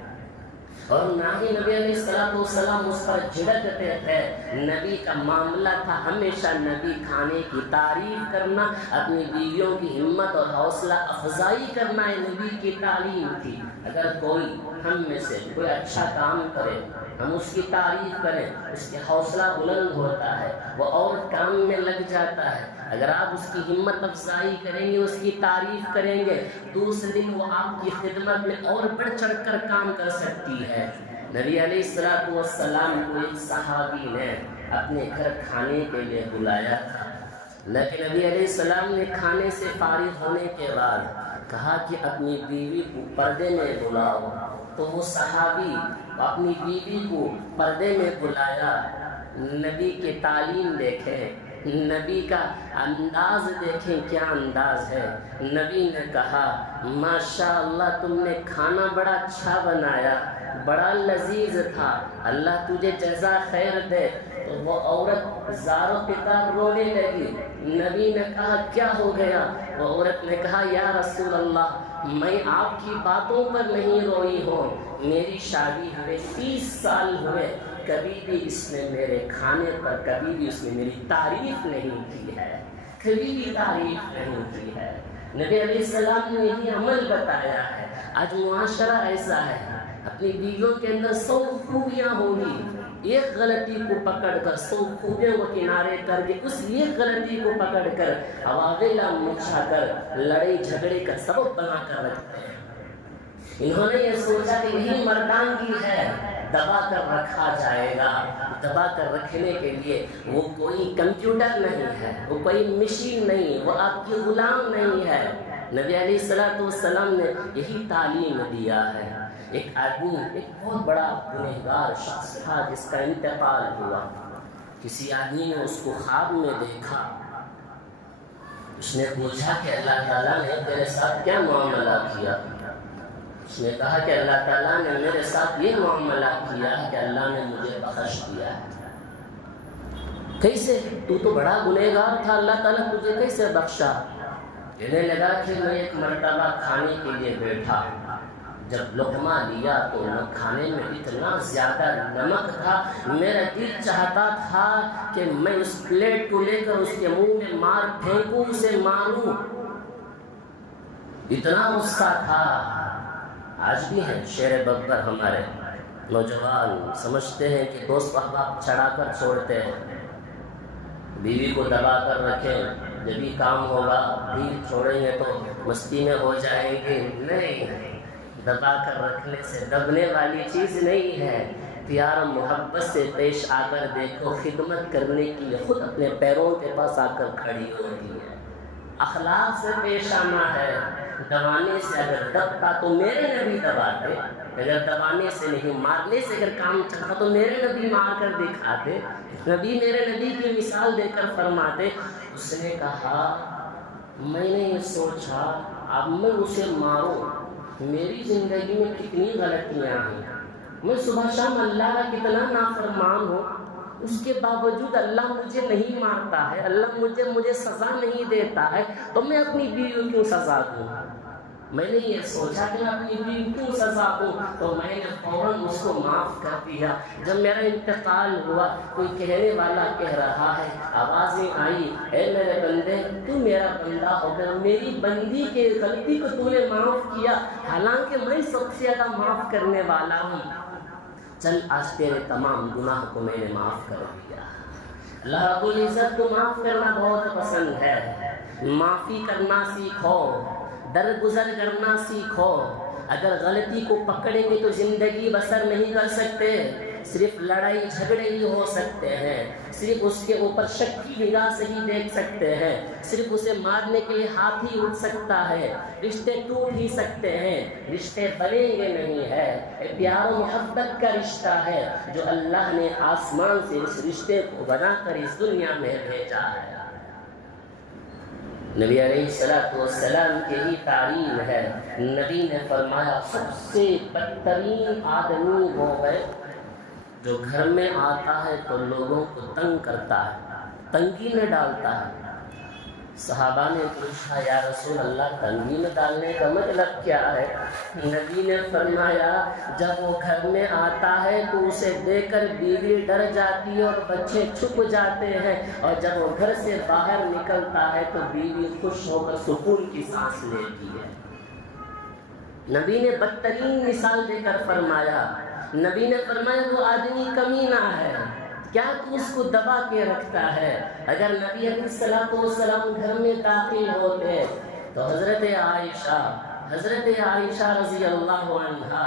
اور نہ ہی نبی علیہ السلام اس پر جھڑکتے تھے۔ نبی کا معاملہ تھا ہمیشہ نبی کھانے کی تعریف کرنا، اپنی بیویوں کی ہمت اور حوصلہ افزائی کرنا، یہ نبی کی تعلیم تھی۔ اگر کوئی ہم میں سے کوئی اچھا کام کرے ہم اس کی تعریف کریں، اس کی حوصلہ بلند ہوتا ہے، وہ اور کام میں لگ جاتا ہے۔ اگر آپ اس کی ہمت افزائی کریں گے، اس کی تعریف کریں گے، دوسرے دن وہ آپ کی خدمت میں اور بڑھ چڑھ کر کام کر سکتی ہے۔ نبی علیہ السلام کو ایک صحابی نے اپنے گھر کھانے کے لیے بلایا تھا، لیکن نبی علیہ السلام نے کھانے سے فارغ ہونے کے بعد کہا کہ اپنی بیوی کو پردے میں بلاؤ، تو وہ صحابی اپنی بیوی کو پردے میں بلایا۔ نبی کی تعلیم دیکھیں، نبی کا انداز دیکھیں کیا انداز ہے۔ نبی نے کہا ماشاءاللہ تم نے کھانا بڑا اچھا بنایا، بڑا لذیذ تھا، اللہ تجھے جزا خیر دے۔ تو وہ عورت زار و قطار رونے لگی۔ نبی نے کہا کیا ہو گیا؟ وہ عورت نے کہا یا رسول اللہ میں آپ کی باتوں پر نہیں روئی ہوں، میری شادی ہوئے 30 سال ہوئے، کبھی بھی اس نے میرے کھانے پر کبھی بھی اس نے میری تعریف نہیں کی ہے، کبھی بھی تعریف نہیں کی ہے۔ نبی علیہ السلام نے یہی عمل بتایا ہے۔ آج معاشرہ ایسا ہے، اپنی بیویوں کے اندر 100 خوبیاں ہوں گی، ایک غلطی کو پکڑ کر 100 خوبیوں کو کنارے کر کے اس ایک غلطی کو پکڑ کر عواویلا مچھا کر لڑائی جھگڑے کا سبب بنا کر رکھتے ہیں۔ انہوں نے یہ سوچا کہ یہی مردانگی ہے، دبا کر رکھا جائے گا۔ دبا کر رکھنے کے لیے وہ کوئی کمپیوٹر نہیں ہے، وہ کوئی مشین نہیں، وہ آپ کی غلام نہیں ہے۔ نبی علیہ السلام نے یہی تعلیم دیا ہے۔ ایک آدمی ایک بہت بڑا گنہگار شخص تھا جس کا انتقال ہوا. کسی آدمی نے اس کو خواب میں دیکھا. اس نے پوچھا کہ اللہ تعالیٰ نے تیرے ساتھ کیا معاملہ کیا؟ اس نے کہا کہ اللہ تعالیٰ نے میرے ساتھ یہ معاملہ کیا کہ اللہ نے مجھے بخش دیا ہے. کیسے؟ تو بڑا گنہگار تھا، اللہ تعالیٰ تجھے کیسے بخشا؟ کہنے لگا کہ میں ایک مرتبہ کھانے کے لیے بیٹھا، جب لقمہ لیا تو کھانے میں اتنا زیادہ نمک تھا، میرا دل چاہتا تھا کہ میں اس پلیٹ کو لے کر اس کے منہ میں مار پھینکوں، اسے ماروں، اتنا غصہ تھا. آج بھی ہیں شیر ببر ہمارے نوجوان سمجھتے ہیں کہ دوست احباب چھڑا کر چھوڑتے ہیں، بیوی کو دبا کر رکھیں، جب بھی کام ہوگا بھی چھوڑیں گے تو مستی میں ہو جائیں گے. نہیں، دبا کر رکھنے سے دبنے والی چیز نہیں ہے. پیار و محبت سے پیش آ کر دیکھو، خدمت کرنے کے لیے خود اپنے پیروں کے پاس آ کر کھڑی ہوتی ہے. اخلاق سے پیش آنا ہے. دبانے سے اگر دبتا تو میرے نبی دباتے، اگر دبانے سے نہیں مارنے سے اگر کام چلتا تو میرے نبی مار کر دکھاتے. نبی میرے نبی کی مثال دے کر فرماتے. اس نے کہا میں نے یہ سوچا اب میں اسے ماروں، میری زندگی میں کتنی غلطیاں ہیں، میں صبح شام اللہ کا کتنا نافرمان ہوں، اس کے باوجود اللہ مجھے نہیں مارتا ہے، اللہ مجھے سزا نہیں دیتا ہے، تو میں اپنی بیوی کیوں سزا دوں؟ میں نے یہ سوچا کہ میں اپنی بیوی کیوں سزا دوں، تو میں نے فوراً اس کو معاف کر دیا. جب میرا انتقال ہوا کوئی کہنے والا کہہ رہا ہے، آوازیں آئی، اے میرے بندے تو میرا بندہ ہو گیا، میری بندی کے غلطی کو تو نے معاف کیا، حالانکہ میں سب سے زیادہ معاف کرنے والا ہوں. چل آج تیرے تمام گناہ کو میں نے معاف کر دیا. اللہ رب العزت کو معاف کرنا بہت پسند ہے. معافی کرنا سیکھو، درگزر کرنا سیکھو. اگر غلطی کو پکڑیں گے تو زندگی بسر نہیں کر سکتے. صرف لڑائی جھگڑے ہی ہو سکتے ہیں، صرف اس کے اوپر شک کی نگاہ سے ہی دیکھ سکتے ہیں، صرف اسے مارنے کے لیے ہاتھ ہی اٹھ سکتا ہے، رشتے ٹوٹ ہی سکتے ہیں، رشتے بنیں گے نہیں ہے. ایک پیار و محبت کا رشتہ ہے جو اللہ نے آسمان سے اس رشتے کو بنا کر اس دنیا میں بھیجا ہے. نبی علیہ السلام کی ہی تعلیم ہے. نبی نے فرمایا سب سے بدترین آدمی وہ ہے جو گھر میں آتا ہے تو لوگوں کو تنگ کرتا ہے، تنگی میں ڈالتا ہے. صحابہ نے پوچھا یا رسول اللہ تنگی میں ڈالنے کا مطلب کیا ہے؟ نبی نے فرمایا جب وہ گھر میں آتا ہے تو اسے دیکھ کر بیوی ڈر جاتی ہے اور بچے چھپ جاتے ہیں، اور جب وہ گھر سے باہر نکلتا ہے تو بیوی خوش ہو کر سکون کی سانس لیتی ہے. نبی نے بدترین مثال دے کر فرمایا، نبی نے فرمایا وہ آدمی کمینہ ہے، کیا تو اس کو دبا کے رکھتا ہے؟ اگر نبی علیہ السلام گھر میں داخل ہوتے تو حضرت عائشہ رضی اللہ عنہا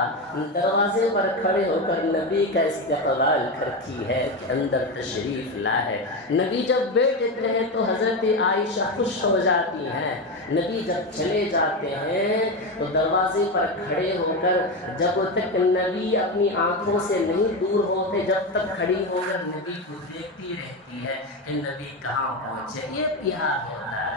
دروازے پر کھڑے ہو کر نبی کا استقبال کرتی ہے کہ اندر تشریف لا ہے. نبی جب بیٹھتے ہیں تو حضرت عائشہ خوش ہو جاتی ہیں. نبی جب چلے جاتے ہیں تو دروازے پر کھڑے ہو کر جب تک نبی اپنی آنکھوں سے نہیں دور ہوتے جب تک کھڑی ہو کر نبی کو دیکھتی رہتی ہے کہ نبی کہاں پہنچے. یہ پیار ہوتا ہے،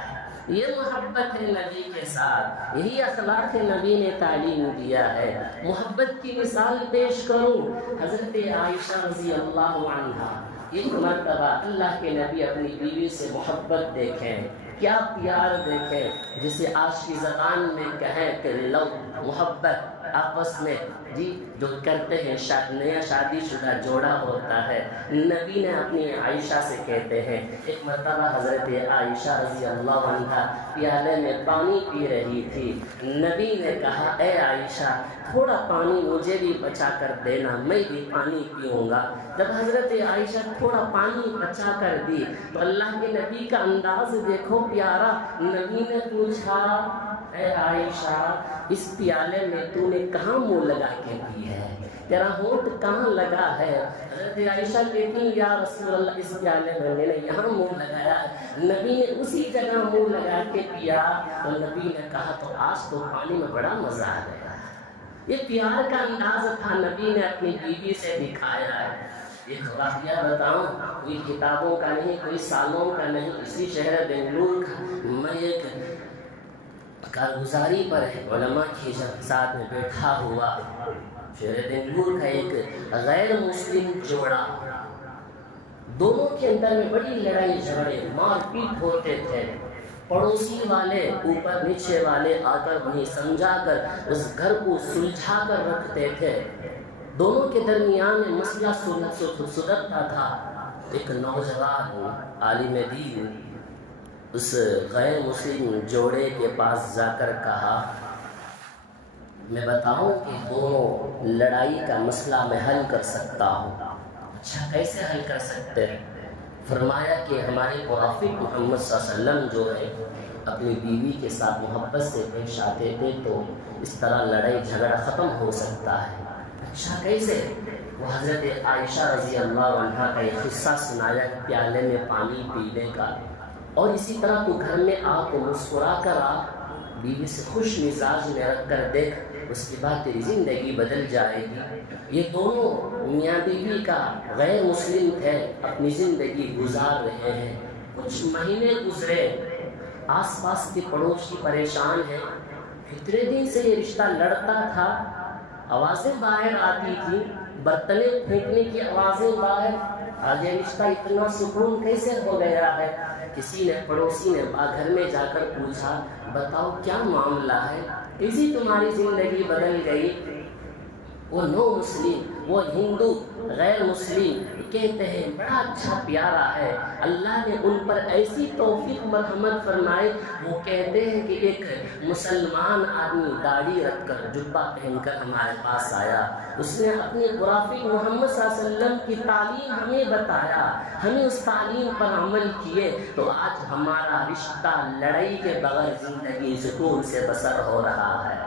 یہ محبت ہے نبی کے ساتھ، یہی اخلاق نبی نے تعلیم دیا ہے. محبت کی مثال پیش کروں، حضرت عائشہ رضی اللہ عنہا ایک مرتبہ اللہ کے نبی اپنی بیوی سے محبت دیکھیں، کیا پیار دیکھیں، جسے آج کی زبان میں کہیں کہ لو، محبت آپس میں جی جو کرتے ہیں. نیا شادی شدہ جوڑا ہوتا ہے، نبی نے اپنی عائشہ سے کہتے ہیں. ایک مرتبہ حضرت عائشہ رضی اللہ عنہا پیالے میں پانی پی رہی تھی. نبی نے کہا اے عائشہ تھوڑا پانی مجھے بھی بچا کر دینا، میں بھی پانی پیوں گا. جب حضرت عائشہ تھوڑا پانی بچا کر دی تو اللہ کے نبی کا انداز دیکھو پیارا. نبی نے پوچھا اے عائشہ اس پیالے میں تو نے کہاں منہ لگا کے پی ہے، تیرا ہونٹ کہاں لگا ہے؟ حضرت عائشہ کہتی یا رسول اللہ اس پیالے میں نے یہاں منہ لگایا. نبی نے اسی جگہ منہ لگا کے پیا تو نبی نے کہا تو آج تو پانی میں بڑا مزہ آ گیا. یہ پیار کا انداز تھا نبی نے اپنی بیوی سے دکھایا ہے۔ ایک واقعہ بتاؤں، کوئی کتابوں کا نہیں، کوئی سالوں کا نہیں، اسی شہر بنگلور کا میں ایک کارگزاری پر علماء کے ساتھ میں بیٹھا ہوا، شہر بنگلور کا ایک غیر مسلم جوڑا، دونوں کے اندر میں بڑی لڑائی جھگڑے مار پیٹ ہوتے تھے، پڑوسی والے اوپر نیچے والے آ کر انہیں سمجھا کر اس گھر کو سلجھا کر رکھتے تھے، دونوں کے درمیان میں مسئلہ سلجھتا تھا۔ ایک نوجوان عالم دین اس غیر مسلم جوڑے کے پاس جا کر کہا، میں بتاؤں کہ دونوں لڑائی کا مسئلہ میں حل کر سکتا ہوں۔ اچھا، کیسے حل کر سکتے ہیں؟ فرمایا کہ ہمارے مرافق محمد صلی اللہ علیہ وسلم جو ہے اپنی بیوی کے ساتھ محبت سے پیش آتے تھے تو اس طرح لڑائی جھگڑا ختم ہو سکتا ہے۔ اچھا، کیسے؟ وہ حضرت عائشہ رضی اللہ عنہا کا ایک قصہ سنایا، پیالے میں پانی پینے کا، اور اسی طرح تو گھر میں آ تو مسکرا کر آ، بیوی سے خوش مزاج میں رکھ کر دیکھ، اس کے بعد تیری زندگی بدل جائے گی۔ یہ دونوں میاں بیوی کا غیر مسلم تھے، اپنی زندگی گزار رہے ہیں۔ کچھ مہینے گزرے، آس پاس کے پڑوسی پریشان ہیں، کتنے دن سے یہ رشتہ لڑتا تھا، آوازیں باہر آتی تھی، برتنیں پھینکنے کی آوازیں باہر، آج یہ رشتہ اتنا سکون کیسے ہو گیا ہے؟ کسی نے پڑوسی نے گھر میں جا کر پوچھا، بتاؤ کیا معاملہ ہے، کیسی تمہاری زندگی بدل گئی؟ وہ نو مسلم، وہ ہندو غیر مسلم کہتے ہیں بڑا اچھا پیارا ہے، اللہ نے ان پر ایسی توفیق مرحمت فرمائے، وہ کہتے ہیں کہ ایک مسلمان آدمی داڑھی رکھ کر جبہ پہن کر ہمارے پاس آیا، اس نے اپنے مرافق محمد صلی اللہ علیہ وسلم کی تعلیم ہمیں بتایا، ہمیں اس تعلیم پر عمل کیے تو آج ہمارا رشتہ لڑائی کے بغیر زندگی سکون سے بسر ہو رہا ہے۔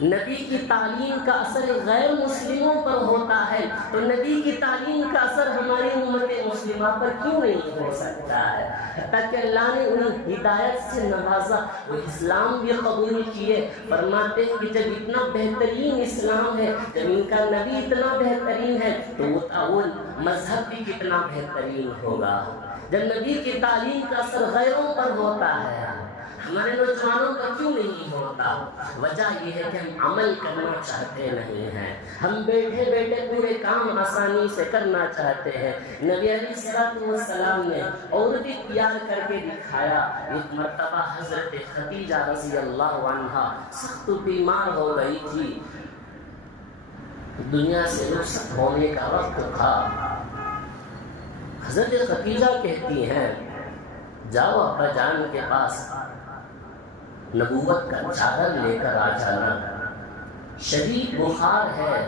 نبی کی تعلیم کا اثر غیر مسلموں پر ہوتا ہے تو نبی کی تعلیم کا اثر ہماری امت مسلمہ پر کیوں نہیں ہو سکتا ہے؟ تاکہ اللہ نے انہیں ہدایت سے نوازا، وہ اسلام بھی قبول کیے، فرماتے ہیں کہ جب اتنا بہترین اسلام ہے، جب ان کا نبی اتنا بہترین ہے تو وہ مذہب بھی کتنا بہترین ہوگا۔ جب نبی کی تعلیم کا اثر غیروں پر ہوتا ہے، ہمارے نوجوانوں کا کیوں نہیں ہوتا؟ وجہ یہ ہے کہ ہم عمل کرنا چاہتے نہیں ہیں، ہم بیٹھے بیٹھے پورے کام آسانی سے کرنا چاہتے ہیں۔ نبی علیہ السلام نے اور بھی پیار کر کے دکھایا۔ ایک مرتبہ حضرت خدیجہ رضی اللہ عنہا سخت بیمار ہو گئی تھی، دنیا سے رخصت ہونے کا وقت تھا۔ حضرت خدیجہ کہتی ہیں، جاؤ ابا جان کے پاس نبوت کا چادر لے کر آ جانا، شدید بخار ہے،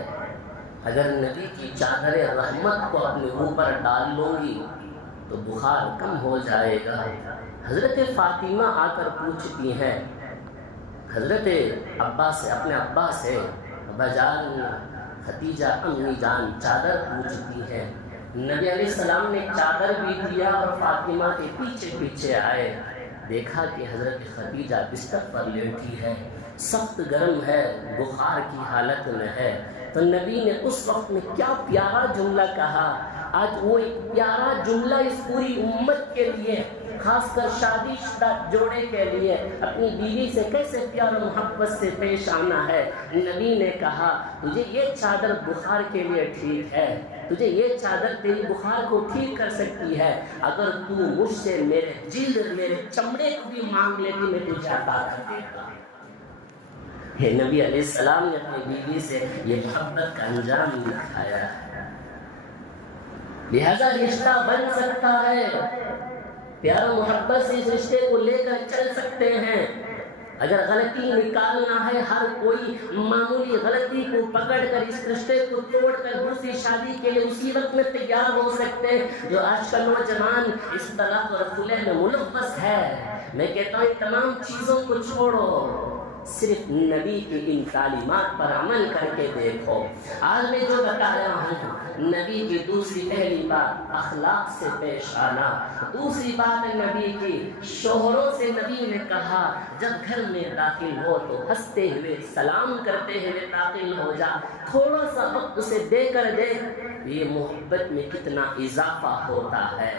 اگر نبی کی چادر رحمت کو اپنے اوپر ڈال لوں گی تو بخار کم ہو جائے گا۔ حضرت فاطمہ آ کر پوچھتی ہیں حضرت ابا سے، اپنے ابا سے، ابا جان، خدیجہ امی جان چادر پوچھتی ہے۔ نبی علیہ السلام نے چادر بھی دیا اور فاطمہ کے پیچھے پیچھے آئے، دیکھا کہ حضرت خدیجہ بستر پر لیٹی ہے، سخت گرم ہے، بخار کی حالت میں ہے۔ تو نبی نے اس وقت میں کیا پیارا جملہ کہا، آج وہ ایک پیارا جملہ اس پوری امت کے لیے، خاص کر شادی شدہ جوڑے کے لیے اپنی بیوی سے کیسے پیار و محبت سے پیش آنا ہے۔ نبی نے کہا تجھے یہ چادر بخار کے لیے ٹھیک ہے، تجھے یہ چادر تیری بخار کو ٹھیک کر سکتی ہے، اگر تو مجھ سے میرے جلد میرے چمڑے کو بھی مانگ لیتی میں تجھے عطا کر دیتا۔ نبی علیہ السلام نے اپنی بیوی سے یہ محبت کا انجام دکھایا ہے، لہذا رشتہ بن سکتا ہے، پیار و محبت سے اس رشتے کو لے کر چل سکتے ہیں۔ اگر غلطی نکالنا ہے، ہر کوئی معمولی غلطی کو پکڑ کر اس رشتے کو توڑ کر دوسری شادی کے لیے اسی وقت میں تیار ہو سکتے ہیں۔ جو آج کا نوجوان اس طلاق اور خلع میں ملوث ہے، میں کہتا ہوں ان تمام چیزوں کو چھوڑو، صرف نبی کی ان تعلیمات پر عمل کر کے دیکھو۔ آج میں جو بتا رہا ہوں، نبی کی دوسری پہلی بات اخلاق سے پیش آنا، دوسری بات نبی کی شوہروں سے نبی نے کہا جب گھر میں داخل ہو تو ہنستے ہوئے سلام کرتے ہوئے داخل ہو جا، تھوڑا سا وقت اسے دے کر دیکھ، یہ محبت میں کتنا اضافہ ہوتا ہے۔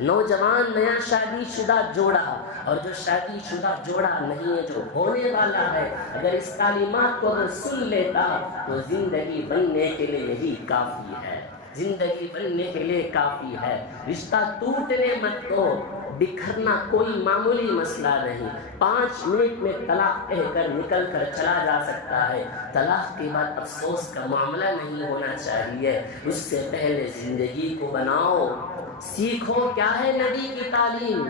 نوجوان نیا شادی شدہ جوڑا اور جو شادی شدہ جوڑا نہیں ہے، جو ہونے والا ہے، اگر اس تعلیمات کو اگر سن لیتا تو زندگی بننے کے لیے یہی کافی ہے، زندگی بننے کے لیے کافی ہے۔ رشتہ ٹوٹنے مت دو، بکھرنا کوئی معمولی مسئلہ نہیں، 5 منٹ میں طلاق کہہ کر نکل کر چلا جا سکتا ہے، طلاق کے بعد افسوس کا معاملہ نہیں ہونا چاہیے۔ اس سے پہلے زندگی کو بناؤ، سیکھو کیا ہے نبی کی تعلیم،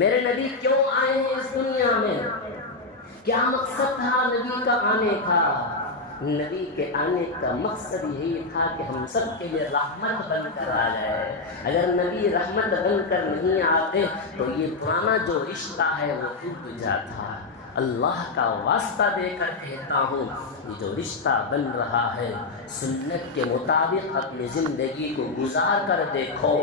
میرے نبی کیوں آئے ہیں اس دنیا میں، کیا مقصد تھا نبی کا آنے کا۔ نبی کے آنے کا مقصد یہی تھا کہ ہم سب کے لیے رحمت بن کر آ جائے۔ اگر نبی رحمت بن کر نہیں آتے تو یہ پرانا جو رشتہ ہے وہ ٹوٹ جاتا۔ اللہ کا واسطہ دے کر کہتا ہوں، یہ جو رشتہ بن رہا ہے سنت کے مطابق اپنی زندگی کو گزار کر دیکھو،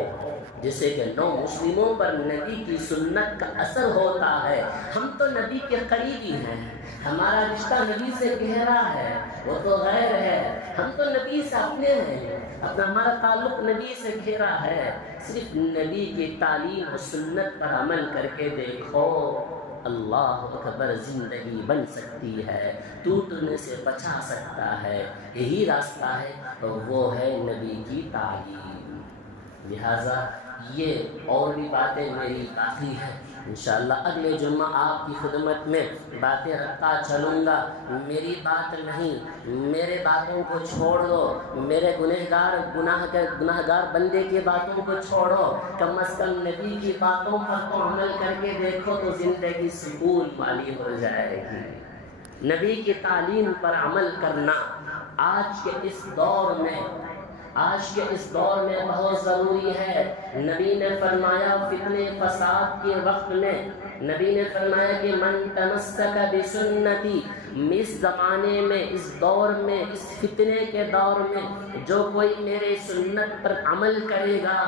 جیسے کہ نو مسلموں پر نبی کی سنت کا اثر ہوتا ہے۔ ہم تو نبی کے قریبی ہیں، ہمارا رشتہ نبی سے گہرا ہے، وہ تو غیر ہے، ہم تو نبی سے اپنے ہیں، اپنا ہمارا تعلق نبی سے گہرا ہے۔ صرف نبی کی تعلیم و سنت پر عمل کر کے دیکھو، اللہ اکبر، زندگی بن سکتی ہے، ٹوٹنے سے بچا سکتا ہے۔ یہی راستہ ہے اور وہ ہے نبی کی تعلیم۔ لہٰذا یہ اور بھی باتیں میری باقی ہیں، انشاءاللہ اگلے جمعہ آپ کی خدمت میں باتیں رکھتا چلوں گا۔ میری بات نہیں، میرے باتوں کو چھوڑ دو، میرے گناہ گار بندے کی باتوں کو چھوڑو، کم از کم نبی کی باتوں پر تو عمل کر کے دیکھو تو زندگی سکون والی ہو جائے گی۔ نبی کی تعلیم پر عمل کرنا آج کے اس دور میں بہت ضروری ہے۔ نبی نے فرمایا فتنے فساد کے وقت میں، نبی نے فرمایا کہ من تمسک بسنتی، اس زمانے میں، اس دور میں، اس فتنے کے دور میں جو کوئی میرے سنت پر عمل کرے گا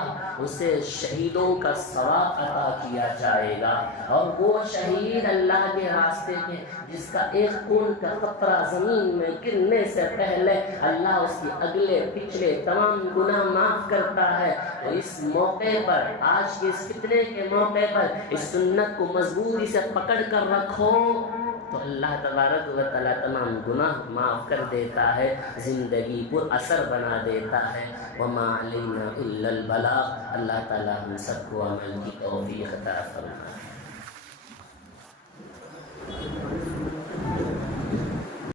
اسے شہیدوں کا ثواب عطا کیا جائے گا، اور وہ شہید اللہ کے راستے میں جس کا ایک خون کا قطرہ زمین میں گرنے سے پہلے اللہ اس کی اگلے پچھلے تمام گناہ معاف کرتا ہے۔ تو اس موقع پر، آج کے اس فتنے کے موقع پر اس سنت کو مضبوطی سے پکڑ کر رکھو تو اللہ تبارک و تعالیٰ تمام گناہ معاف کر دیتا ہے، زندگی پر اثر بنا دیتا ہے۔ وما علینا الا البلاغ۔ اللہ تعالیٰ ہم سب کو عمل کی توفیق عطا فرمائے۔